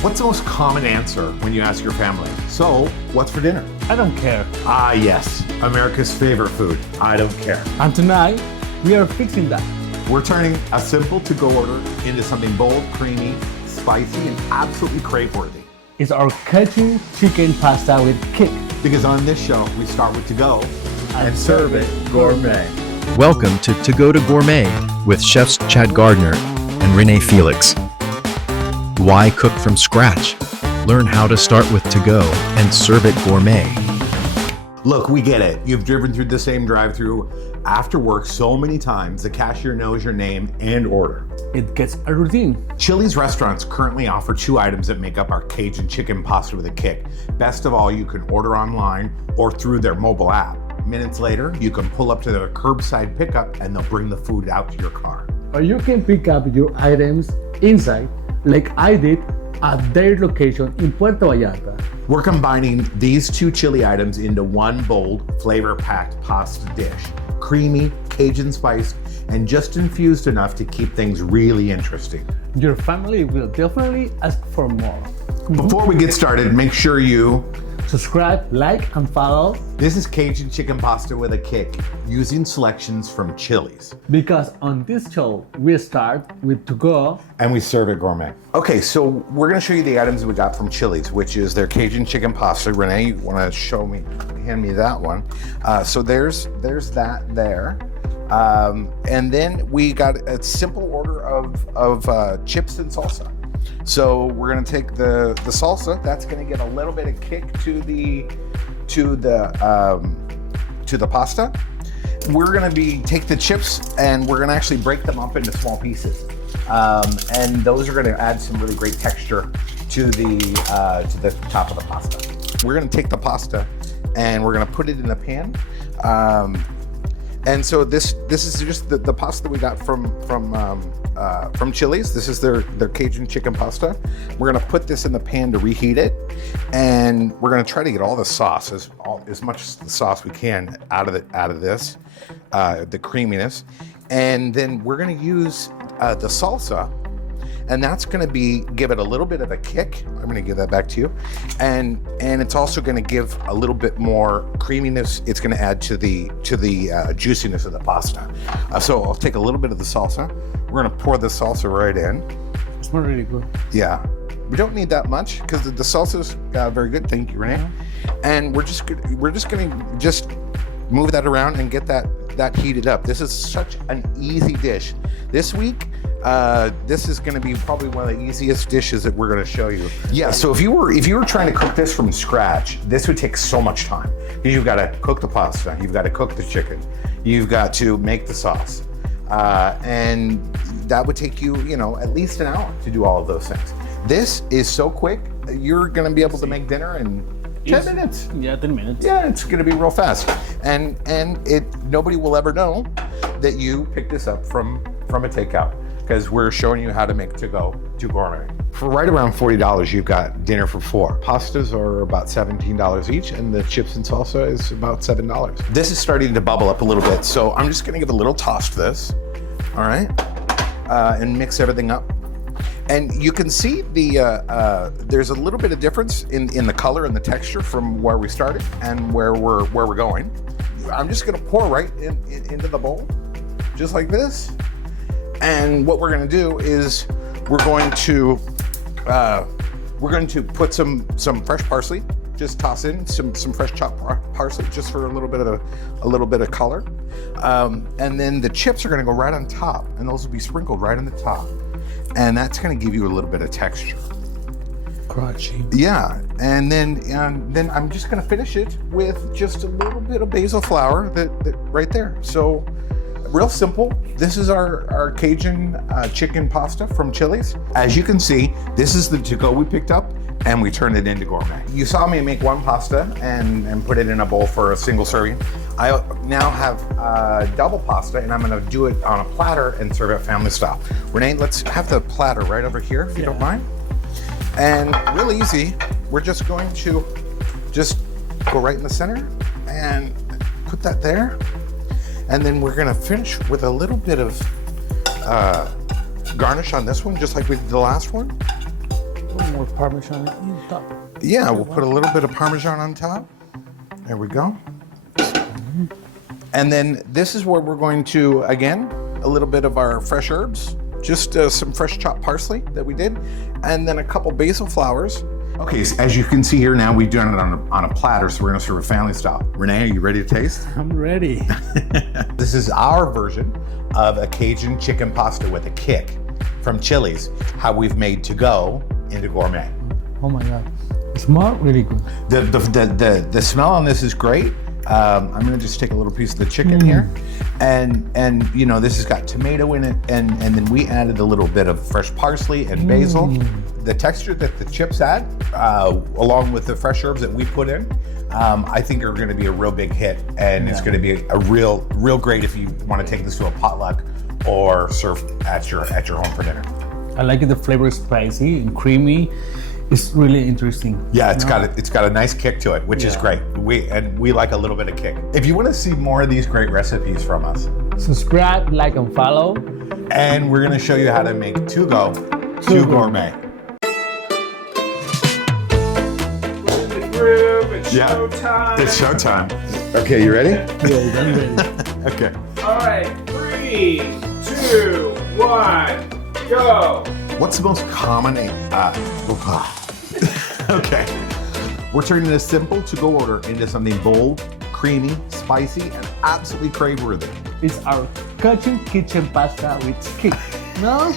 What's the most common answer when you ask your family? So, what's for dinner? I don't care. Ah, yes, America's favorite food. I don't care. And tonight, we are fixing that. We're turning a simple to-go order into something bold, creamy, spicy, and absolutely crave-worthy. It's our Cajun Chicken Pasta with kick. Because on this show, we start with to-go and serve it gourmet. Welcome to Go to Gourmet with chefs Chad Gardner and Rene Felix. Why cook from scratch? Learn how to start with to-go and serve it gourmet. Look, we get it. You've driven through the same drive-thru after work so many times, the cashier knows your name and order. It gets a routine. Chili's restaurants currently offer 2 items that make up our Cajun Chicken Pasta with a kick. Best of all, you can order online or through their mobile app. Minutes later, you can pull up to their curbside pickup and they'll bring the food out to your car. Or you can pick up your items inside, like I did at their location in Puerto Vallarta. We're combining these 2 chili items into one bold, flavor-packed pasta dish. Creamy, Cajun-spiced, and just infused enough to keep things really interesting. Your family will definitely ask for more. Before we get started, make sure you Subscribe, like, and follow. This is Cajun Chicken Pasta with a kick, using selections from Chili's. Because on this show, we start with to-go. And we serve it gourmet. Okay, so we're gonna show you the items we got from Chili's, which is their Cajun Chicken Pasta. Renee, you wanna hand me that one? So there's that there. And then we got a simple order of chips and salsa. So we're gonna take the salsa. That's gonna get a little bit of kick to the pasta. We're gonna take the chips and we're gonna actually break them up into small pieces, and those are gonna add some really great texture to the top of the pasta. We're gonna take the pasta and we're gonna put it in a pan. And so this is just the pasta that we got from Chili's. This is their Cajun Chicken Pasta. We're gonna put this in the pan to reheat it, and we're gonna try to get all the sauce, as much as the sauce we can out of this, the creaminess, and then we're gonna use the salsa. And that's going to give it a little bit of a kick. I'm going to give that back to you. And it's also going to give a little bit more creaminess. It's going to add to the juiciness of the pasta. So I'll take a little bit of the salsa. We're going to pour the salsa right in. It smells really good. Yeah. We don't need that much because the salsa's very good. Thank you, Rene. Yeah. And we're just going to move that around and get that heated up. This is such an easy dish. This week, this is going to be probably one of the easiest dishes that we're going to show you. Yeah, so if you were trying to cook this from scratch, this would take so much time. Because you've got to cook the pasta, you've got to cook the chicken, you've got to make the sauce, and that would take you, at least an hour to do all of those things. This is so quick. You're going to be able to make dinner in 10 minutes. Yeah, 10 minutes. Yeah, it's going to be real fast, and nobody will ever know that you picked this up from a takeout, because we're showing you how to make to-go to gourmet. For right around $40, you've got dinner for 4. Pastas are about $17 each, and the chips and salsa is about $7. This is starting to bubble up a little bit, so I'm just gonna give a little toss to this, all right? And mix everything up. And you can see there's a little bit of difference in the color and the texture from where we started and where we're going. I'm just gonna pour right into the bowl, just like this. And what we're going to do is we're going to put some fresh parsley. Just toss in some fresh chopped parsley, just for a little bit of color. And then the chips are going to go right on top, and those will be sprinkled right on the top. And that's going to give you a little bit of texture. Crunchy. Yeah, and then I'm just going to finish it with just a little bit of basil flour that right there. So. Real simple. This is our Cajun chicken pasta from Chili's. As you can see, this is the to-go we picked up, and we turned it into gourmet. You saw me make one pasta and put it in a bowl for a single serving. I now have double pasta, and I'm gonna do it on a platter and serve it family style. Renee, let's have the platter right over here, if you don't mind. And real easy, we're just going to go right in the center and put that there. And then we're gonna finish with a little bit of garnish on this one, just like we did the last one. Some more Parmesan on top. Yeah, we'll put a little bit of Parmesan on top. There we go. And then this is where we're going to, again, a little bit of our fresh herbs, just some fresh chopped parsley that we did, and then a couple basil flowers. Okay, so as you can see here now, we've done it on a platter, so we're gonna serve it family style. Rene, are you ready to taste? I'm ready. This is our version of a Cajun chicken pasta with a kick from Chili's, how we've made to go into gourmet. Oh my God, it smells really good. The smell on this is great. I'm gonna just take a little piece of the chicken here, and you know, this has got tomato in it, and then we added a little bit of fresh parsley and basil. The texture that the chips add, along with the fresh herbs that we put in, I think are gonna be a real big hit, and it's gonna be a real great if you want to take this to a potluck or serve at your home for dinner. I like it. The flavor is spicy and creamy. It's really interesting. Yeah, it's got a nice kick to it, which is great. We like a little bit of kick. If you want to see more of these great recipes from us, subscribe, like, and follow. And we're going to show you how to make to go to gourmet. We're in the groove. It's showtime. It's showtime. Okay, you ready? Yeah, I'm ready. Okay. All right, 3, 2, 1, go. What's the most common? Okay. We're turning a simple to-go order into something bold, creamy, spicy, and absolutely crave-worthy. It's our Cajun Chicken Pasta with kick. No?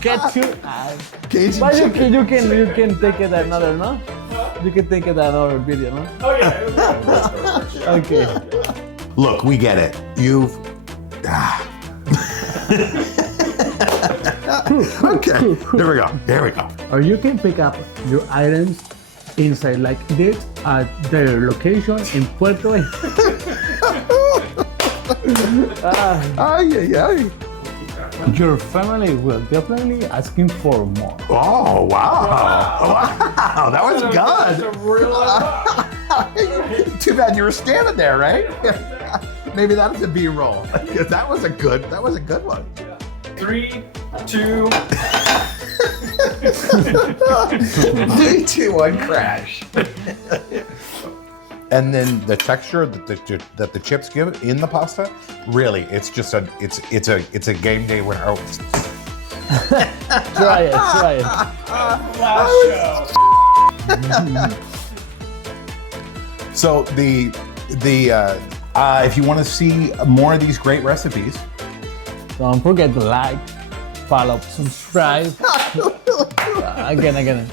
Ketchup. Cajun But chicken. you can take it another, no? You can take it another video, no? Oh yeah. Okay. Look, we get it. You've. Okay, there we go. Or you can pick up your items inside like this at their location in Puerto Ay. Your family will definitely asking for more. Oh, wow. That was That's a good. real Too bad you were standing there, right? Maybe that's a B-roll. Because that was a good one. 3, 2. 3, 2, 1, crash. And then the texture that the chips give in the pasta, really, it's just it's a game day winner. Try it. Last show. So if you want to see more of these great recipes, Don't forget to like, follow, subscribe. Again.